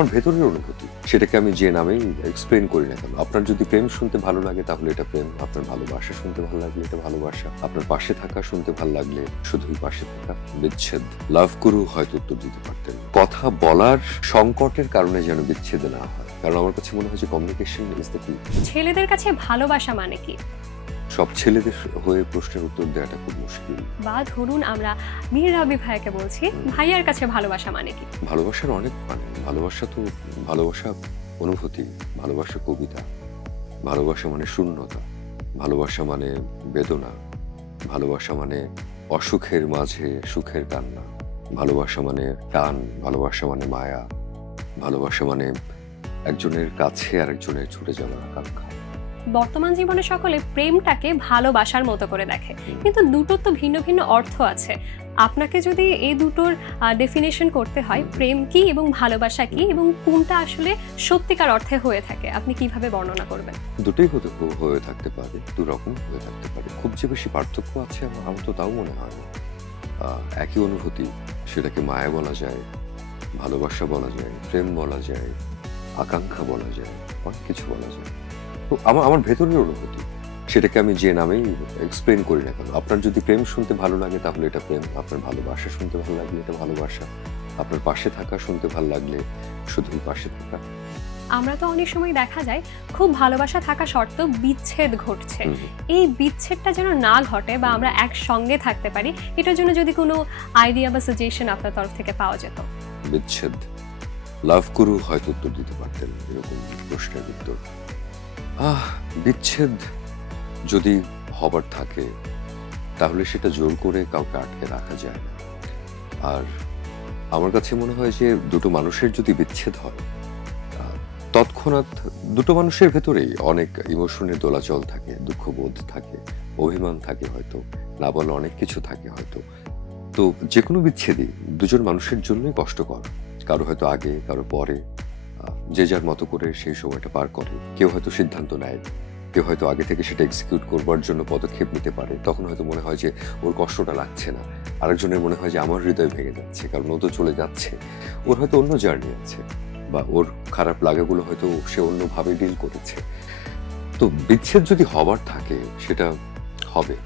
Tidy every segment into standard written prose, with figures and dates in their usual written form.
আমার ভেতরের অনুভূতি, সেটাকে আমি যে নামেই এক্সপ্লেন করি না কেন। আপনার যদি প্রেম শুনতে ভালো লাগে তাহলে এটা প্রেম, আপনার ভালোবাসা শুনতে ভালো লাগলে এটা ভালোবাসা, আপনার পাশে থাকা শুনতে ভালো লাগলে শুধুই পাশে থাকা। বিচ্ছেদ, লাভ গুরু হয়তো উত্তর দিতে পারতেন। কথা বলার সংকটের কারণে যেন বিচ্ছেদ না হয়, কারণ আমার কাছে মনে হয় যে কমিউনিকেশন ইজ দ্য কি। ছেলেদের কাছে ভালোবাসা মানে কি? সব ছেলেদের হয়ে প্রশ্নের উত্তর দেওয়াটা খুব মুশকিল। বা ধরুন আমরা মীর রাবি ভাইয়াকে বলছি, ভাইয়ার কাছে ভালোবাসা মানে কি? ভালোবাসার অনেক মানে, ভালোবাসা তো ভালোবাসা অনুভূতি, ভালোবাসা কবিতা, ভালোবাসা মানে শূন্যতা, ভালোবাসা মানে বেদনা, ভালোবাসা মানে অসুখের মাঝে সুখের কান্না, ভালোবাসা মানে টান, ভালোবাসা মানে মায়া, ভালোবাসা মানে একজনের কাছে আরেকজনের ছুটে যাওয়ার আকাঙ্ক্ষা। বর্তমান জীবনে সকলে প্রেমটাকে ভালোবাসার মতো করে দেখে, কিন্তু দুটোর তো ভিন্ন ভিন্ন অর্থ আছে। আপনাকে যদি এই দুটোর ডেফিনেশন করতে হয়, প্রেম কি এবং ভালোবাসা কি, এবং কোনটা আসলে সত্যিকার অর্থে হয়ে থাকে, আপনি কিভাবে বর্ণনা করবেন? দুটোই হয়ে থাকতে পারে, দু রকম হয়ে থাকতে পারে। খুব যে বেশি পার্থক্য আছে আমার তো তাও মনে হয় না। একই অনুভূতি, সেটাকে মায়া বলা যায়, ভালোবাসা বলা যায়, প্রেম বলা যায়, আকাঙ্ক্ষা বলা যায়, অনেক কিছু বলা যায়। তো আমার ভেতরের অনুভূতি, সেটাকে আমি যে নামেই এক্সপ্লেন করি না কেন। আপনার যদি প্রেম শুনতে ভালো লাগে তাহলে এটা প্রেম, আপনার ভালোবাসা শুনতে ভালো লাগলে এটা ভালোবাসা, আপনার পাশে থাকা শুনতে ভালো লাগলে শুধুই পাশে থাকা। আমরা তো অনেক সময় দেখা যায় খুব ভালোবাসা থাকা সত্ত্বেও বিচ্ছেদ ঘটছে। এই বিচ্ছেদটা যেন না ঘটে বা আমরা একসঙ্গে থাকতে পারি, এটার জন্য যদি কোনো আইডিয়া বা সাজেশন আপনার তরফ থেকে পাওয়া যেত। বিচ্ছেদ, লাভ গুরু হয়তো উত্তর দিতে পারতেন এরকম প্রশ্নের উত্তর। বিচ্ছেদ যদি হবার থাকে তাহলে সেটা জোর করে কাউকে আটকে রাখা যায় না। আর আমার কাছে মনে হয় যে দুটো মানুষের যদি বিচ্ছেদ হয়, তৎক্ষণাৎ দুটো মানুষের ভেতরেই অনেক ইমোশনের দোলাচল থাকে, দুঃখবোধ থাকে, অভিমান থাকে, হয়তো না বলা অনেক কিছু থাকে হয়তো। তো যে কোনো বিচ্ছেদই দুজন মানুষের জন্যই কষ্টকর, কারো হয়তো আগে, কারো পরে, যে যার মতো করে সেই সময়টা পার করে। কেউ হয়তো সিদ্ধান্ত নেয়, কেউ হয়তো আগে থেকে সেটা এক্সিকিউট করবার জন্য পদক্ষেপ নিতে পারে, তখন হয়তো মনে হয় যে ওর কষ্টটা লাগছে না। আরেকজনের মনে হয় যে আমার হৃদয় ভেঙে যাচ্ছে, কারণ ও তো চলে যাচ্ছে, ওর হয়তো অন্য জার্নি আছে, বা ওর খারাপ লাগাগুলো হয়তো সে অন্যভাবে ডিল করেছে। তো বিচ্ছেদ যদি হবার থাকে সেটা হবে।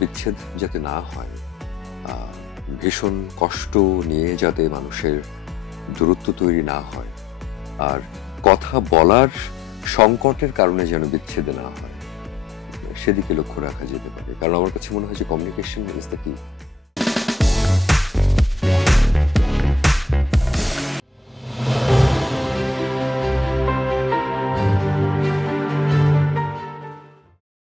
বিচ্ছেদ যাতে না হয়, ভীষণ কষ্ট নিয়ে যাতে মানুষের দূরত্ব তৈরি না হয়, আর কথা বলার সংকটের কারণে যেন বিচ্ছেদ না হয়, সেদিকে লক্ষ্য রাখা যেতে পারে। কারণ আমার কাছে মনে হয় যে কমিউনিকেশন ইজ দ্য কি।